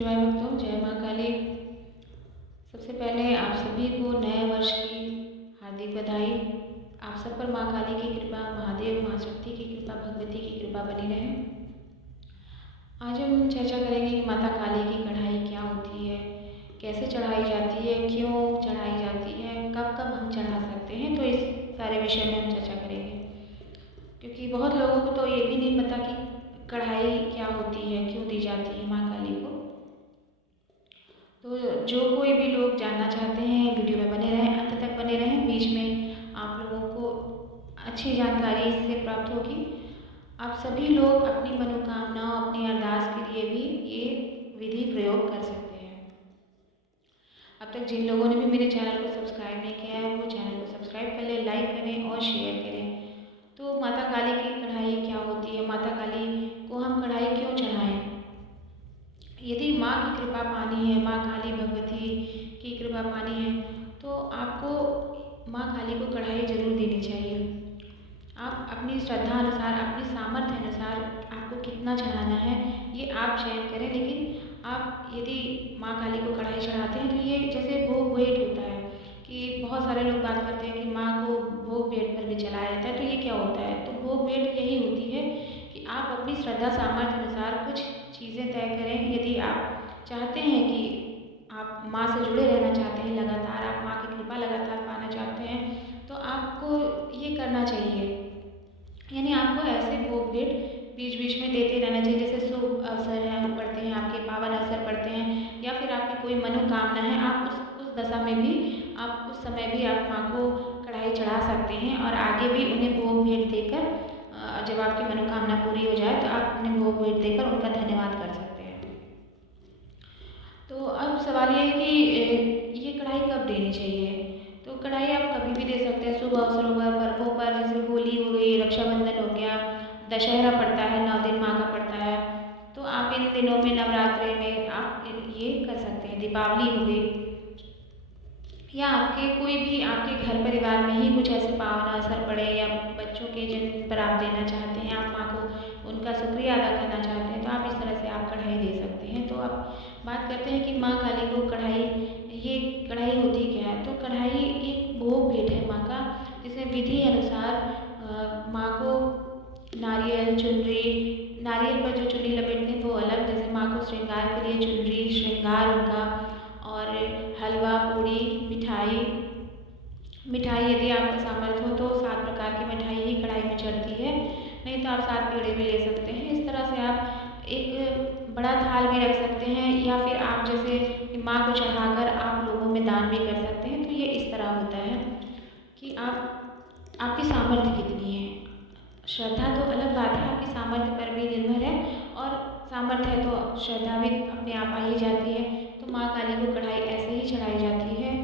जय भक्तों, जय माँ काली। सबसे पहले आप सभी को नए वर्ष की हार्दिक बधाई। आप सब पर माँ काली की कृपा, महादेव महाशक्ति की कृपा, भगवती की कृपा बनी रहे। आज हम चर्चा करेंगे कि माता काली की कढ़ाई क्या होती है, कैसे चढ़ाई जाती है, क्यों चढ़ाई जाती है, कब कब हम चढ़ा सकते हैं। तो इस सारे विषय में हम चर्चा करेंगे, क्योंकि बहुत लोगों को तो ये भी नहीं पता कि कढ़ाई क्या होती है, क्यों दी जाती है माँ काली को। तो जो कोई भी लोग जानना चाहते हैं, वीडियो में बने रहें, अंत तक बने रहें। बीच में आप लोगों को अच्छी जानकारी इससे प्राप्त होगी। आप सभी लोग अपनी मनोकामनाओं, अपनी अरदास के लिए भी ये विधि प्रयोग कर सकते हैं। अब तक जिन लोगों ने भी मेरे चैनल को सब्सक्राइब नहीं किया है, वो चैनल को सब्सक्राइब कर लें, लाइक करें और शेयर करें। तो माता काली की कढ़ाई क्या होती है, माता काली को हम कढ़ाई क्यों चढ़ाएँ? यदि माँ की कृपा पानी है, माँ काली भगवती की कृपा पानी है, तो आपको माँ काली को कढ़ाई जरूर देनी चाहिए। आप अपनी श्रद्धा अनुसार, अपनी सामर्थ्य अनुसार आपको कितना चढ़ाना है ये आप चयन करें। लेकिन आप यदि माँ काली को कढ़ाई चढ़ाते हैं तो ये जैसे भोग भेंट होता है कि बहुत सारे लोग बात करते हैं कि माँ को भोग भेंट पर भी चलाया जाता है। तो ये क्या होता है? तो भोग भेंट यही होती है कि आप अपनी श्रद्धा सामर्थ्य अनुसार कुछ चीज़ें तय करें। यदि आप चाहते हैं कि आप माँ से जुड़े रहना चाहते हैं, लगातार आप माँ की कृपा लगातार पाना चाहते हैं, तो आपको ये करना चाहिए। यानी आपको ऐसे भोग भेंट बीच बीच में देते रहना चाहिए। जैसे शुभ अवसर हैं वो पड़ते हैं, आपके पावन अवसर पड़ते हैं, या फिर आपकी कोई मनोकामना है, आप उस दशा में भी, आप उस समय भी आप माँ को कढ़ाई चढ़ा सकते हैं और आगे भी उन्हें भोग भेंट देकर, जब आपकी मनोकामना पूरी हो जाए तो आप उन्हें भोग भेंट देकर उनका धन्यवाद कर सकते हैं। तो अब सवाल ये है कि ये कढ़ाई कब देनी चाहिए? तो कढ़ाई आप कभी भी दे सकते हैं, शुभ अवसरों पर, पर्वों पर, जैसे होली हो गई, रक्षाबंधन हो गया, दशहरा पड़ता है, 9 दिन माँ का पड़ता है, तो आप इन दिनों में, नवरात्रि में आप ये कर सकते हैं। दीपावली हो गई, या आपके कोई भी आपके घर परिवार में ही कुछ ऐसे पावन अवसर पड़े, या बच्चों के जिन पर आप देना चाहते हैं, आप माँ को उनका शुक्रिया अदा करना चाहते हैं, तो आप इस तरह से आप कढ़ाई दे सकते हैं। तो आप बात करते हैं कि माँ काली को कढ़ाई, ये कढ़ाई होती क्या है? तो कढ़ाई एक भोग भेंट है माँ का, जिसमें विधि अनुसार माँ को नारियल, चुनरी, नारियल पर जो चुन्नी लपेटते हैं वो अलग, जैसे माँ को श्रृंगार के लिए चुनरी, श्रृंगार उनका, और हलवा, पूड़ी, मिठाई यदि आपका सामर्थ्य हो तो 7 प्रकार की मिठाई ही कढ़ाई में चढ़ती है, नहीं तो आप 7 पेड़े भी ले सकते हैं। इस तरह से आप एक बड़ा थाल भी रख सकते हैं, या फिर आप जैसे माँ को चढ़ाकर आप लोगों में दान भी कर सकते हैं। तो ये इस तरह होता है कि आपकी सामर्थ्य कितनी है। श्रद्धा तो अलग बात है, आपकी सामर्थ्य पर भी निर्भर है, और सामर्थ्य है तो श्रद्धा भी अपने आप आ ही जाती है। तो माँ काली को कढ़ाई ऐसे ही चढ़ाई जाती है,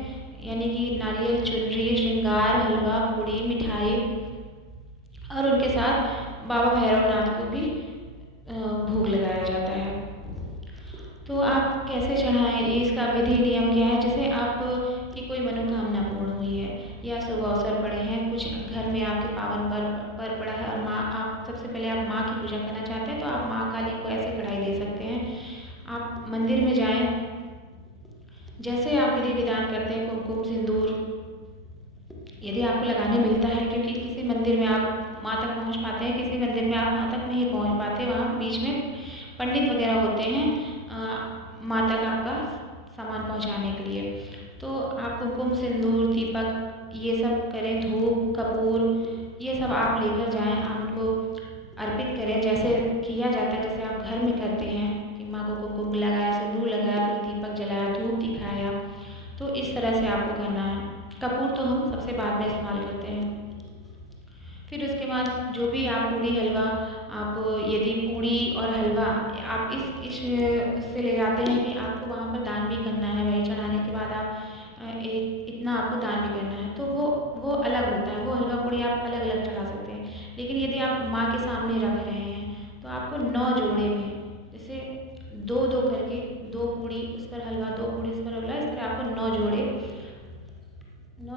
यानी कि नारियल, चुनरी, श्रृंगार, हलवा, पूड़ी, मिठाई, और उनके साथ बाबा भैरवनाथ को भी भोग लगाया जाता है। तो आप कैसे चढ़ाएं, इसका विधि नियम क्या है? जैसे आप की कोई मनोकामना पूर्ण हुई है, या शुभ अवसर पड़े हैं, कुछ घर में आपके पावन पर्व पड़ा है, और माँ, आप सबसे पहले आप माँ की पूजा करना चाहते हैं, तो आप माँ काली को ऐसे कढ़ाई दे सकते हैं। आप मंदिर में जाएं, जैसे आप विधि विधान करते हैं, कुमकुम, सिंदूर यदि आपको लगाने मिलता है, क्योंकि किसी मंदिर में आप माँ तक पहुँच पाते हैं, किसी मंदिर में आप माँ तक नहीं पहुँच पाते, वहाँ बीच में पंडित वगैरह होते हैं माँ तक आपका सामान पहुँचाने के लिए। तो आप कुमकुम, सिंदूर, दीपक ये सब करें, धूप, कपूर ये सब आप लेकर जाएं, आप उनको अर्पित करें, जैसे किया जाता है, जैसे आप घर में करते हैं कि माँ को कुमकुम लगाया, सिंदूर लगाया, फिर दीपक जलाया, धूप दिखाया। तो इस तरह से आपको करना है। कपूर तो हम सबसे बाद में इस्तेमाल करते हैं। फिर उसके बाद जो भी आप पूड़ी, हलवा, आप यदि पूड़ी और हलवा आप इससे ले जाते हैं कि आपको वहाँ पर दान भी करना है, वही चढ़ाने के बाद आप इतना आपको दान भी करना है, तो वो अलग होता है। वो हलवा पूड़ी आप अलग अलग चढ़ा सकते हैं। लेकिन यदि आप माँ के सामने रख रहे हैं तो आपको 9 जोड़े में, जैसे 2-2 करके, 2 पूड़ी उस पर हलवा, 2 पूड़ी उस पर हलवा, इस तरह आपको 9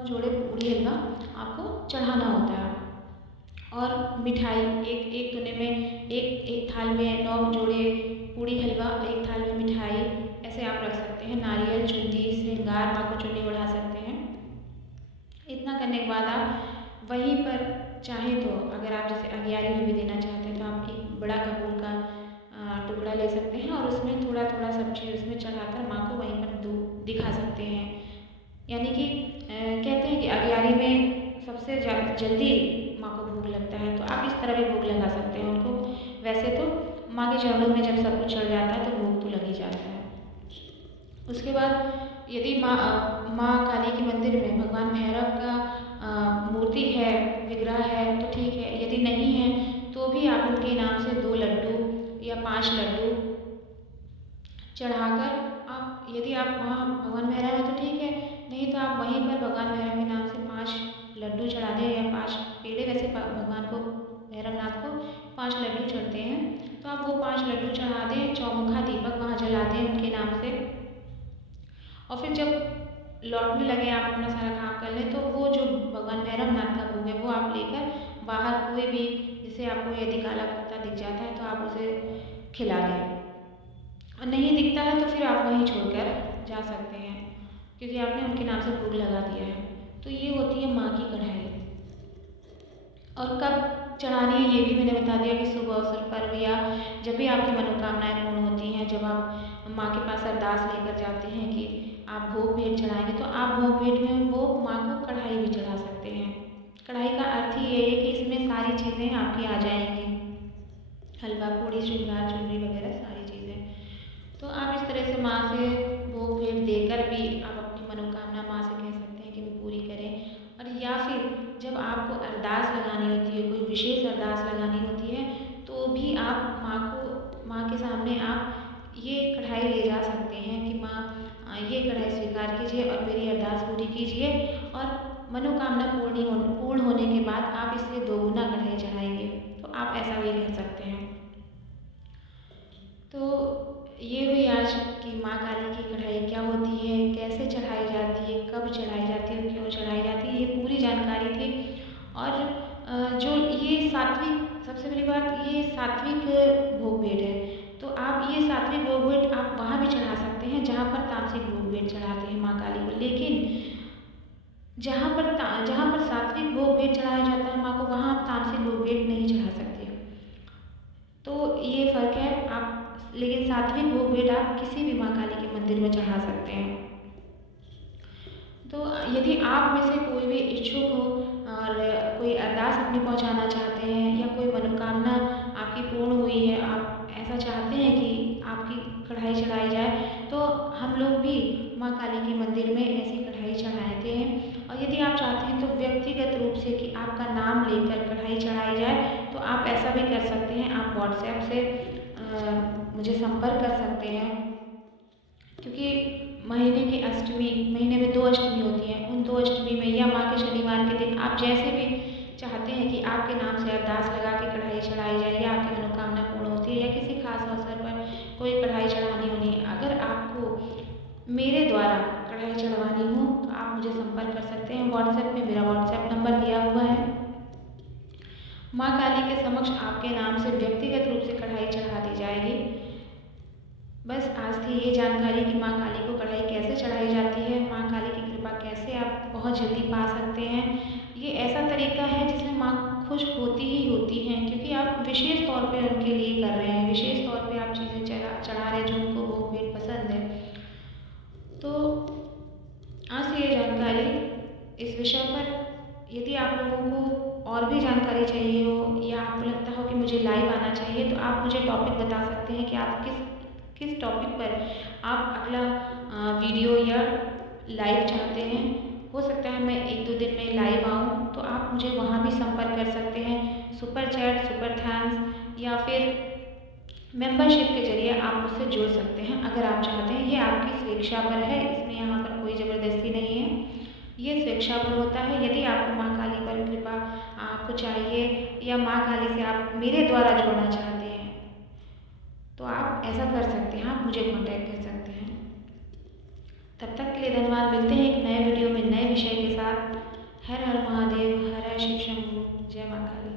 जोड़े पूड़ी हलवा आपको चढ़ाना होता है। और मिठाई, एक थाल में 9 जोड़े पूड़ी हलवा, एक थाल में मिठाई, बाद आप वहीं पर चाहें तो अगर आप जैसे अगियारी में भी देना चाहते हैं तो आप एक बड़ा कपूर का टुकड़ा ले सकते हैं और उसमें थोड़ा थोड़ा सब्जी उसमें चढ़ाकर माँ को वहीं पर दिखा सकते हैं। यानी कि कहते हैं कि अगियारी में सबसे जल्दी माँ को भोग लगता है, तो आप इस तरह भी भोग लगा सकते हैं उनको। वैसे तो माँ के चरणों में जब सब कुछ चढ़ जाता है तो भोग तो लग ही जाता है। उसके बाद यदि माँ काली के मंदिर में भगवान भैरव का मूर्ति है, विग्रह है तो ठीक है, यदि नहीं है तो भी आप उनके नाम से 2 लड्डू या 5 लड्डू चढ़ाकर आप, यदि आप वहाँ भगवान भैरव है तो ठीक है, नहीं तो आप वहीं पर भगवान भैरव के नाम से 5 लड्डू चढ़ा दें या 5 पेड़े, वैसे भगवान को भैरवनाथ को 5 लड्डू चढ़ते हैं, तो आप वो 5 लड्डू चढ़ा दें, चौमुखा दीपक वहाँ जला दें उनके नाम से। और फिर जब लौटने लगे आप अपना सारा काम कर लें तो वो जो भगवान भैरवनाथ का भोग है वो आप लेकर बाहर कोई भी, जैसे आपको यदि काला कुत्ता दिख जाता है तो आप उसे खिला दें, और नहीं दिखता है तो फिर आप वहीं छोड़कर जा सकते हैं, क्योंकि आपने उनके नाम से भोग लगा दिया है। तो ये होती है माँ की कढ़ाई। और कब चढ़ानी है ये भी मैंने बता दिया कि शुभ अवसर पर या जब भी आपकी मनोकामनाएं पूर्ण होती हैं, जब आप माँ के पास अरदास लेकर जाते हैं कि आप भोग भेंट चढ़ाएंगे, तो आप भोग भेंट में वो माँ को कढ़ाई भी चढ़ा सकते हैं। कढ़ाई का अर्थ ही ये है कि इसमें सारी चीज़ें आपकी आ जाएंगी, हलवा पूड़ी श्रृंगार चुनरी वगैरह सारी चीज़ें। तो आप इस तरह से माँ से भोग भेंट देकर भी आप अपनी मनोकामना माँ से कह सकते हैं कि वो पूरी करें। और या फिर जब आपको अरदास लगानी होती है, कोई विशेष अरदास लगानी होती है, तो भी आप माँ के सामने आप ये कढ़ाई ले जा सकते हैं कि माँ ये कढ़ाई स्वीकार कीजिए और मेरी अरदास पूरी कीजिए, और मनोकामना पूर्ण होने के बाद आप इससे 2 गुना कढ़ाई चढ़ाएंगे, तो आप ऐसा भी कर सकते हैं। तो ये हुई आज की माँ काली की कढ़ाई क्या होती है, कैसे चढ़ाई जाती है, कब चढ़ाई जाती है, क्यों चढ़ाई जाती है, ये पूरी जानकारी थी। और जो ये सात्विक, सबसे बड़ी बात ये सात्विक भोग भेंट है, तो आप ये सात्विक भोग भेंट आप वहाँ भी चढ़ा सकते हैं जहाँ पर तामसिक भोग भेंट चढ़ाते हैं माँ काली को। लेकिन जहाँ पर सात्विक भोग भेंट चढ़ाया जाता है माँ को, वहाँ आप तामसिक भोग भेंट नहीं चढ़ा सकते। तो ये फ़र्क है। आप लेकिन सात्विक भोग भेंट आप किसी भी माँ काली के मंदिर में चढ़ा सकते हैं। तो यदि आप में से कोई भी इच्छुक हो और कोई अरदास अपनी पहुंचाना चाहते हैं या कोई मनोकामना आपकी पूर्ण हुई है, आप ऐसा चाहते हैं कि आपकी कढ़ाई चढ़ाई जाए, तो हम लोग भी माँ काली के मंदिर में ऐसी कढ़ाई चढ़ाते हैं। और यदि आप चाहते हैं तो व्यक्तिगत रूप से कि आपका नाम लेकर कढ़ाई चढ़ाई जाए, तो आप ऐसा भी कर सकते हैं। आप व्हाट्सएप से मुझे संपर्क कर सकते हैं, क्योंकि महीने में 2 अष्टमी होती हैं। उन 2 अष्टमी में या माँ के शनिवार के दिन आप जैसे भी चाहते हैं कि आपके नाम से अरदास लगा के कढ़ाई चढ़ाई जाए या आपकी मनोकामना पूर्ण होती है या किसी खास अवसर पर कोई कढ़ाई चढ़ानी होनी है, अगर आपको मेरे द्वारा कढ़ाई चढ़वानी हो तो आप मुझे संपर्क कर सकते हैं। व्हाट्सएप में मेरा व्हाट्सएप नंबर दिया हुआ है। माँ काली के समक्ष आपके नाम से व्यक्तिगत रूप से कढ़ाई चढ़ा दी जाएगी। बस आज थी ये जानकारी कि माँ काली को कढ़ाई कैसे चढ़ाई जाती है, माँ काली की कृपा कैसे आप बहुत जल्दी पा सकते हैं। ये ऐसा तरीका है जिसमें माँ खुश होती ही होती हैं, क्योंकि आप विशेष तौर पे उनके लिए कर रहे हैं, विशेष तौर पे आप चीज़ें चढ़ा रहे हैं जो उनको भोग भेंट पसंद है। तो आज से ये जानकारी इस विषय पर, यदि आप लोगों को और भी जानकारी चाहिए हो या आपको लगता हो कि मुझे लाइव आना चाहिए, तो आप मुझे टॉपिक बता सकते हैं कि आप किस टॉपिक पर आप अगला वीडियो या लाइव चाहते हैं। हो सकता है मैं 1-2 दिन में लाइव आऊँ, तो आप मुझे वहाँ भी संपर्क कर सकते हैं। सुपर चैट, सुपर थैंक्स या फिर मेंबरशिप के जरिए आप मुझसे जुड़ सकते हैं अगर आप चाहते हैं। ये आपकी स्वेच्छा पर है, इसमें यहाँ पर कोई ज़बरदस्ती नहीं है, ये स्वेच्छा पर होता है। यदि आपको माँ काली पर कृपा आपको चाहिए या माँ काली से आप मेरे द्वारा जोड़ना चाहते हैं, तो आप ऐसा कर सकते हैं, आप मुझे कांटेक्ट कर सकते हैं। तब तक के लिए धन्यवाद। मिलते हैं एक नए वीडियो में नए विषय के साथ। हर हर महादेव, हर हर शिव शंभू, जय माँ काली।